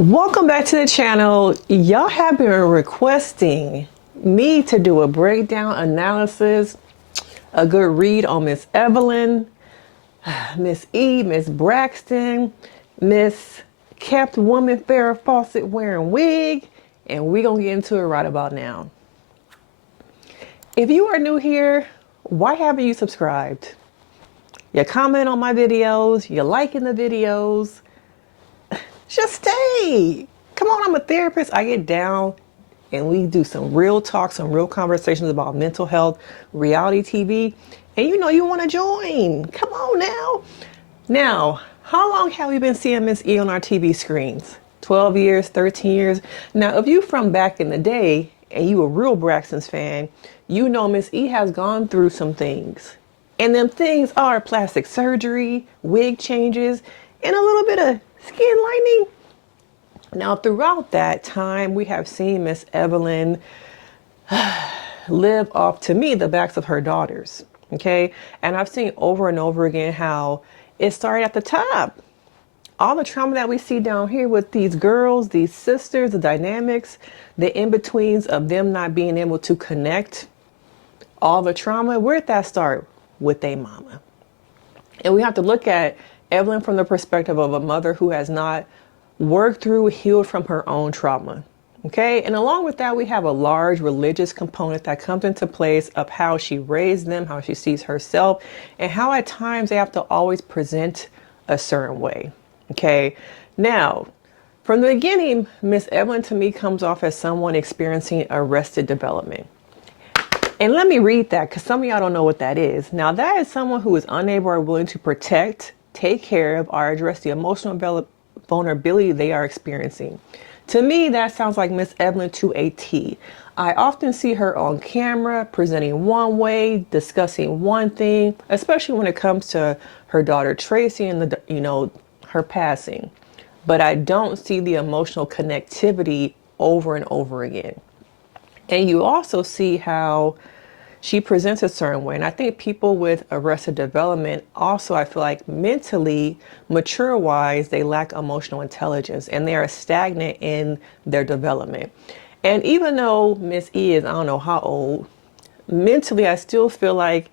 Welcome back to the channel. Y'all have been requesting me to do a breakdown analysis, a good read on Miss Evelyn, Miss E, Miss Braxton, Miss Kept Woman Farrah Fawcett wearing wig, and we gonna get into it right about now. If you are new here, why haven't you subscribed? You comment on my videos, you liking the videos, just stay. Come on, I'm a therapist. I get down and we do some real talk, some real conversations about mental health, reality TV, and you know you want to join. Come on now. Now, how long have we been seeing Miss E on our TV screens? 12 years, 13 years. Now, if you from back in the day and you a real Braxtons fan, you know Miss E has gone through some things. And them things are plastic surgery, wig changes, and a little bit of skin lightening. Now, throughout that time, we have seen Miss Evelyn live off, to me, the backs of her daughters. Okay. And I've seen over and over again how it started at the top. All the trauma that we see down here with these girls, these sisters, the dynamics, the in-betweens of them not being able to connect, all the trauma, where'd that start? With a mama. And we have to look at Evelyn from the perspective of a mother who has not worked through, healed from her own trauma. Okay. And along with that, we have a large religious component that comes into place of how she raised them, how she sees herself, and how at times they have to always present a certain way. Okay. Now, from the beginning, Miss Evelyn to me comes off as someone experiencing arrested development. And let me read that because some of y'all don't know what that is. Now, that is someone who is unable or willing to protect, take care of, or address the emotional vulnerability they are experiencing. To me, that sounds like Miss Evelyn to a T. I often see her on camera presenting one way, discussing one thing, especially when it comes to her daughter Traci and her passing. But I don't see the emotional connectivity over and over again. And you also see how she presents a certain way. And I think people with arrested development also, I feel like mentally, mature wise, they lack emotional intelligence and they are stagnant in their development. And even though Miss E is, I don't know how old, mentally, I still feel like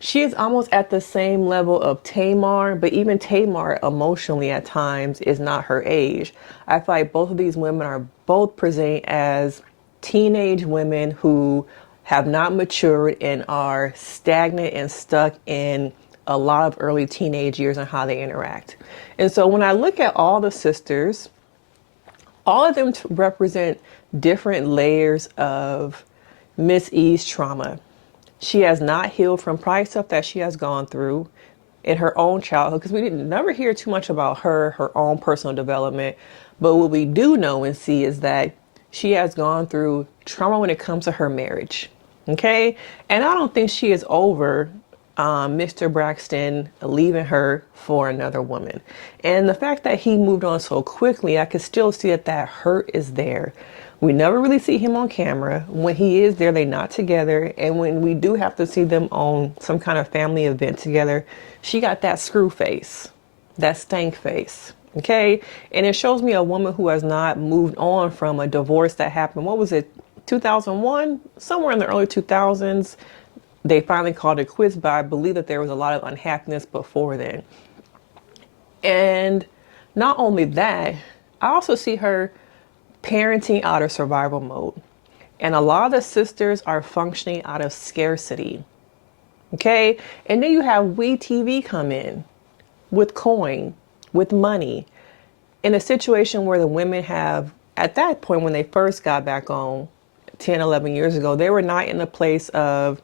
she is almost at the same level of Tamar, but even Tamar emotionally at times is not her age. I feel like both of these women are both presenting as teenage women who have not matured and are stagnant and stuck in a lot of early teenage years and how they interact. And so when I look at all the sisters, all of them represent different layers of Miss E's trauma. She has not healed from probably stuff that she has gone through in her own childhood, because we didn't never hear too much about her own personal development. But what we do know and see is that she has gone through trauma when it comes to her marriage. Okay. And I don't think she is over Mr. Braxton leaving her for another woman. And the fact that he moved on so quickly, I can still see that hurt is there. We never really see him on camera. When he is there, they're not together. And when we do have to see them on some kind of family event together, she got that screw face, that stank face. Okay. And it shows me a woman who has not moved on from a divorce that happened. What was it? 2001, somewhere in the early 2000s. They finally called it quits, but I believe that there was a lot of unhappiness before then. And not only that, I also see her parenting out of survival mode. And a lot of the sisters are functioning out of scarcity. Okay. And then you have WeTV come in with coin, with money, in a situation where the women have, at that point when they first got back on 10, 11 years ago, they were not in a place of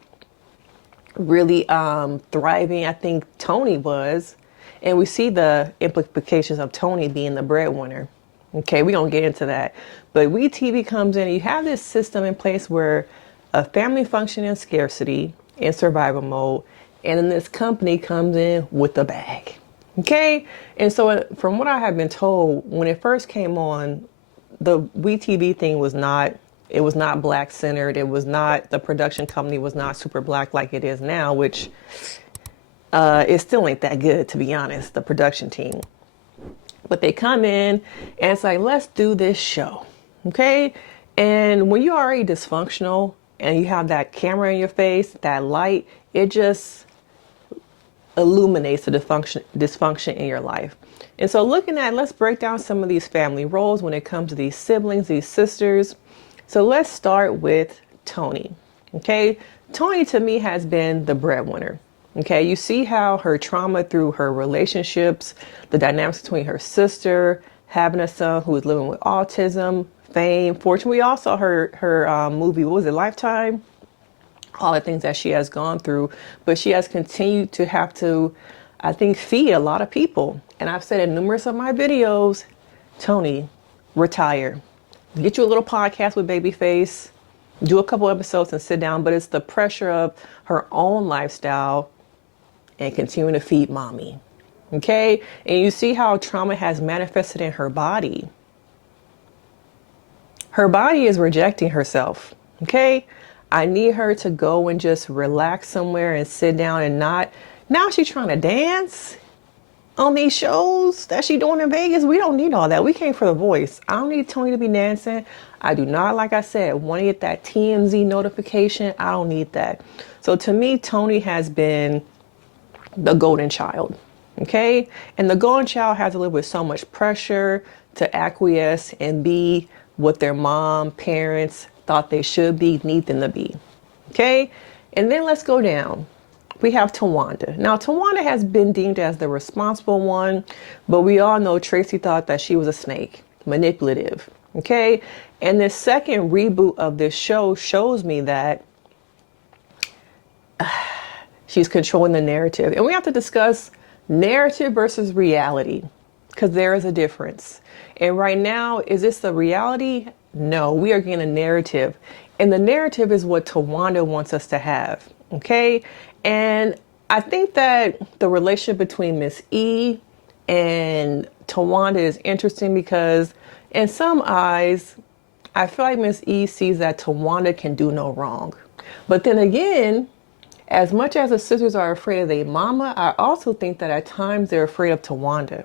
really thriving. I think Toni was, and we see the implications of Toni being the breadwinner. Okay, we don't get into that. But WeTV comes in, and you have this system in place where a family function in scarcity, in survival mode, and then this company comes in with a bag. Okay, and so from what I have been told, when it first came on, the WeTV thing was not, it was not black centered. It was not, the production company was not super black like it is now, which it still ain't that good, to be honest, the production team. But they come in and it's like, let's do this show. Okay. And when you're already dysfunctional and you have that camera in your face, that light, it just illuminates the dysfunction in your life. And so let's break down some of these family roles when it comes to these siblings, these sisters. So let's start with Toni. Okay. Toni to me has been the breadwinner. Okay. You see how her trauma through her relationships, the dynamics between her sister, having a son who is living with autism, fame, fortune. We all saw her movie, what was it, Lifetime? All the things that she has gone through, but she has continued to have to, I think, feed a lot of people. And I've said in numerous of my videos, Toni, retire. Get you a little podcast with Babyface, do a couple episodes and sit down. But it's the pressure of her own lifestyle and continuing to feed mommy. Okay. And you see how trauma has manifested in her body. Her body is rejecting herself. Okay. I need her to go and just relax somewhere and sit down and not. Now she's trying to dance on these shows that she's doing in Vegas. We don't need all that. We came for the voice. I don't need Toni to be dancing. I do not, like I said, want to get that TMZ notification. I don't need that. So to me, Toni has been the golden child. Okay. And the golden child has to live with so much pressure to acquiesce and be what their mom, parents thought they should be, need them to be. Okay. And then let's go down. We have Towanda. Now, Towanda has been deemed as the responsible one, but we all know Traci thought that she was a snake, manipulative. Okay. And this second reboot of this show shows me that she's controlling the narrative. And we have to discuss narrative versus reality, because there is a difference. And right now, is this the reality? No, we are getting a narrative. And the narrative is what Towanda wants us to have. Okay. And I think that the relationship between Miss E and Towanda is interesting because in some eyes, I feel like Miss E sees that Towanda can do no wrong. But then again, as much as the sisters are afraid of their mama, I also think that at times they're afraid of Towanda.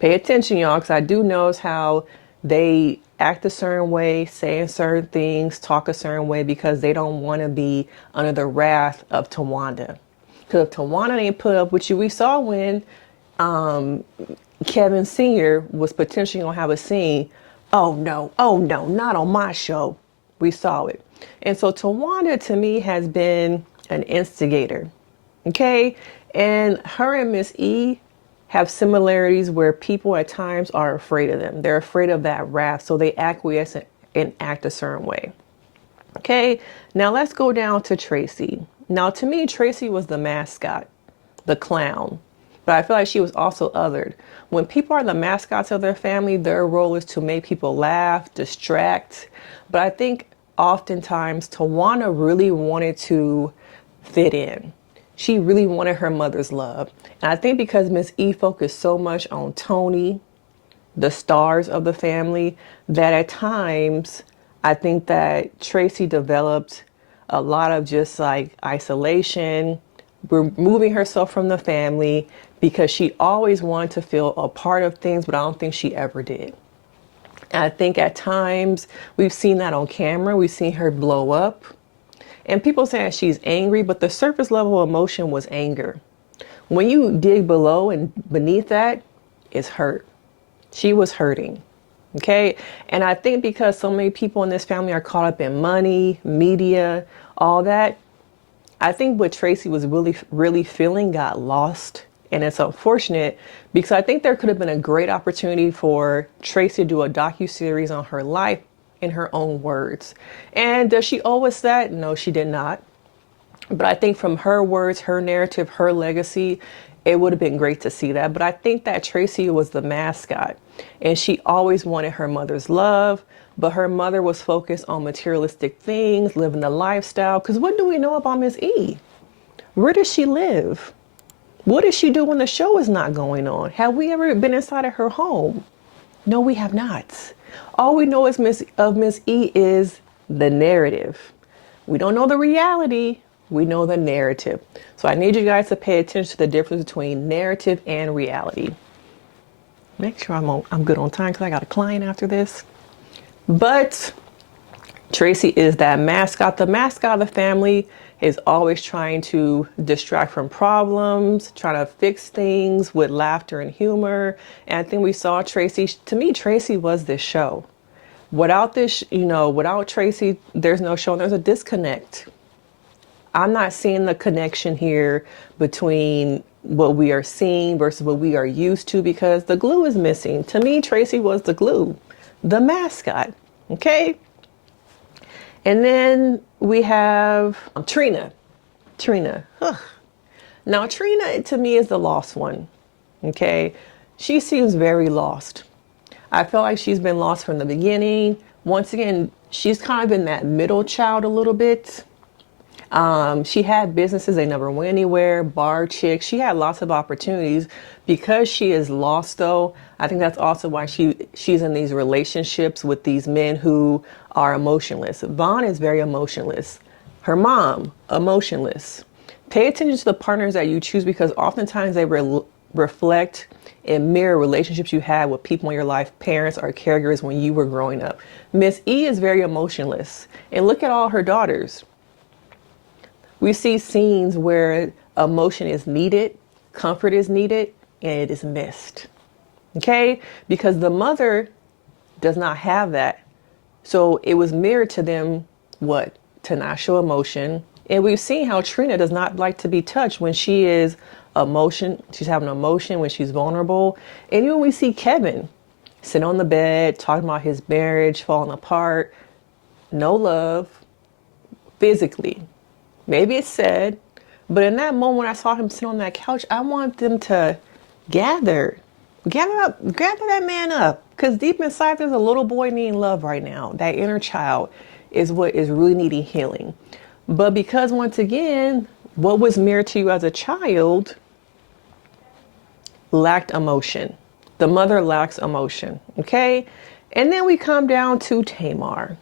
Pay attention, y'all, because I do notice how they act a certain way, saying certain things, talk a certain way because they don't want to be under the wrath of Towanda. Because if Towanda ain't put up with you, we saw when Kevin Sr. was potentially going to have a scene. Oh no, not on my show. We saw it. And so Towanda to me has been an instigator. Okay. And her and Miss E have similarities where people at times are afraid of them. They're afraid of that wrath. So they acquiesce and act a certain way. Okay. Now let's go down to Traci. Now to me, Traci was the mascot, the clown, but I feel like she was also othered. When people are the mascots of their family, their role is to make people laugh, distract. But I think oftentimes Towanda really wanted to fit in. She really wanted her mother's love. And I think because Miss E focused so much on Toni, the stars of the family, that at times I think that Traci developed a lot of just like isolation, removing herself from the family because she always wanted to feel a part of things, but I don't think she ever did. And I think at times we've seen that on camera. We've seen her blow up. And people say she's angry, but the surface level emotion was anger. When you dig below and beneath that is hurt. She was hurting. Okay. And I think because so many people in this family are caught up in money, media, all that, I think what Traci was really feeling got lost. And it's unfortunate because I think there could have been a great opportunity for Traci to do a docuseries on her life in her own words. And does she owe us that? No, she did not. But I think from her words, her narrative, her legacy, it would have been great to see that. But I think that Traci was the mascot and she always wanted her mother's love, but her mother was focused on materialistic things, living the lifestyle. Because what do we know about Miss E? Where does she live? What does she do when the show is not going on? Have we ever been inside of her home? No, we have not. All we know is Miss E is the narrative. We don't know the reality. We know the narrative. So I need you guys to pay attention to the difference between narrative and reality. Make sure I'm good on time because I got a client after this. But Traci is that mascot. The mascot of the family is always trying to distract from problems, trying to fix things with laughter and humor. And I think we saw Traci. To me, Traci was this show. Without this, without Traci, there's no show. There's a disconnect. I'm not seeing the connection here between what we are seeing versus what we are used to because the glue is missing. To me, Traci was the glue, the mascot. Okay. And then we have Trina. Trina. Ugh. Now, Trina to me is the lost one. Okay. She seems very lost. I feel like she's been lost from the beginning. Once again, she's kind of been that middle child a little bit. She had businesses, they never went anywhere, bar chick. She had lots of opportunities. Because she is lost though, I think that's also why she's in these relationships with these men who are emotionless. Vaughn is very emotionless. Her mom, emotionless. Pay attention to the partners that you choose because oftentimes they reflect and mirror relationships you had with people in your life, parents or caregivers when you were growing up. Miss E is very emotionless. And look at all her daughters. We see scenes where emotion is needed, comfort is needed, and it is missed. Okay? Because the mother does not have that. So it was mirrored to them, what? To not show emotion. And we've seen how Trina does not like to be touched when she is she's having emotion, when she's vulnerable. And even we see Kevin sitting on the bed, talking about his marriage falling apart, no love, physically. Maybe it's sad, but in that moment when I saw him sit on that couch, I want them to gather that man up. Because deep inside, there's a little boy needing love right now. That inner child is what is really needing healing. But because once again, what was mirrored to you as a child lacked emotion. The mother lacks emotion, okay? And then we come down to Tamar.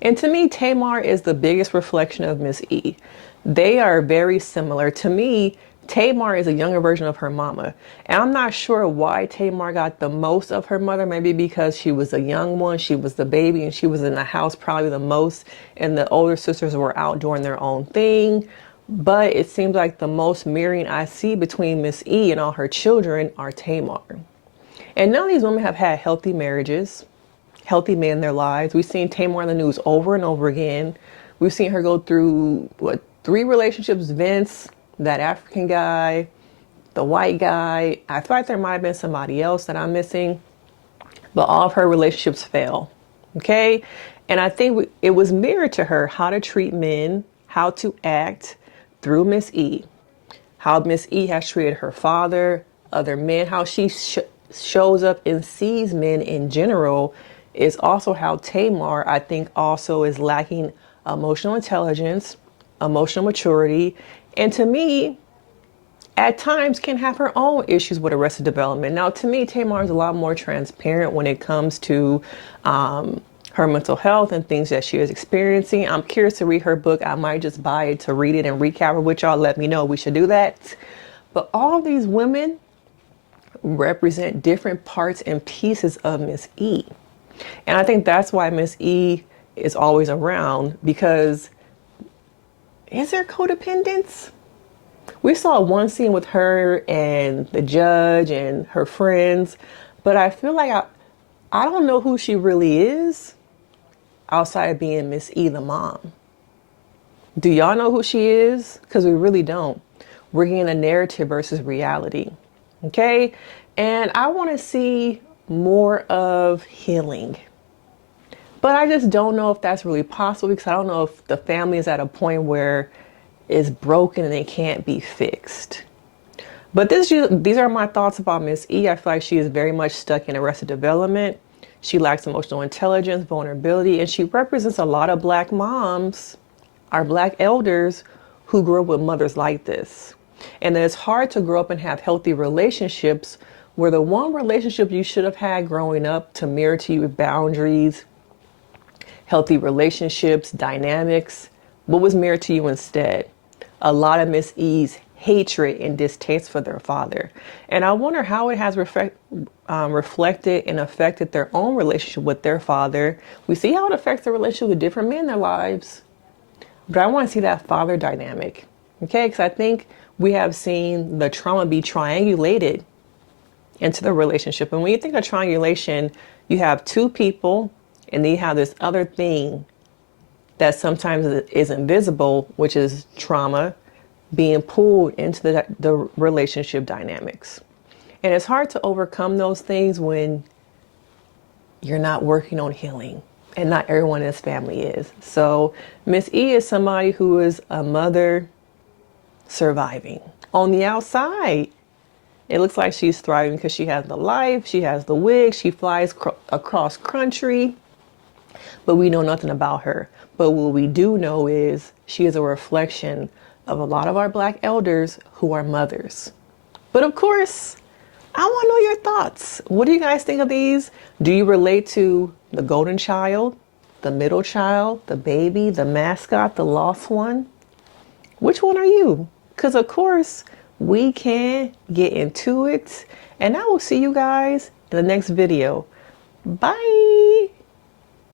And to me, Tamar is the biggest reflection of Miss E. They are very similar. To me, Tamar is a younger version of her mama. And I'm not sure why Tamar got the most of her mother. Maybe because she was a young one, she was the baby, and she was in the house probably the most. And the older sisters were out doing their own thing. But it seems like the most mirroring I see between Miss E and all her children are Tamar. And none of these women have had healthy marriages, healthy men in their lives. We've seen Tamar in the news over and over again. We've seen her go through, 3 relationships, Vince, that African guy, the white guy. I feel like there might have been somebody else that I'm missing, but all of her relationships fail, okay? And I think it was mirrored to her how to treat men, how to act through Miss E. How Miss E has treated her father, other men, how she shows up and sees men in general is also how Tamar, I think, also is lacking emotional intelligence, emotional maturity, and to me, at times can have her own issues with arrested development. Now, to me, Tamar is a lot more transparent when it comes to her mental health and things that she is experiencing. I'm curious to read her book. I might just buy it to read it and recap it with y'all. Let me know. We should do that. But all these women represent different parts and pieces of Miss E. And I think that's why Miss E is always around, because is there codependence? We saw one scene with her and the judge and her friends, but I feel like I don't know who she really is outside of being Miss E, the mom. Do y'all know who she is? Because we really don't. We're getting a narrative versus reality. Okay? And I want to see more of healing. But I just don't know if that's really possible, because I don't know if the family is at a point where it's broken and it can't be fixed. But these are my thoughts about Miss E. I feel like she is very much stuck in arrested development. She lacks emotional intelligence, vulnerability, and she represents a lot of Black moms, our Black elders, who grew up with mothers like this. And that it's hard to grow up and have healthy relationships where the one relationship you should have had growing up to mirror to you with boundaries, healthy relationships, dynamics, what was mirrored to you instead? A lot of Miss E's hatred and distaste for their father. And I wonder how it has reflected and affected their own relationship with their father. We see how it affects their relationship with different men in their lives. But I want to see that father dynamic. Okay, because I think we have seen the trauma be triangulated into the relationship. And when you think of triangulation, you have two people and then you have this other thing that sometimes is invisible, which is trauma being pulled into the relationship dynamics. And it's hard to overcome those things when you're not working on healing, and not everyone in his family is. So Miss E is somebody who is a mother surviving. On the outside, it looks like she's thriving because she has the life, she has the wig, she flies across country, but we know nothing about her. But what we do know is she is a reflection of a lot of our Black elders who are mothers. But of course, I want to know your thoughts. What do you guys think of these? Do you relate to the golden child, the middle child, the baby, the mascot, the lost one? Which one are you? Because of course, we can get into it. And I will see you guys in the next video. Bye.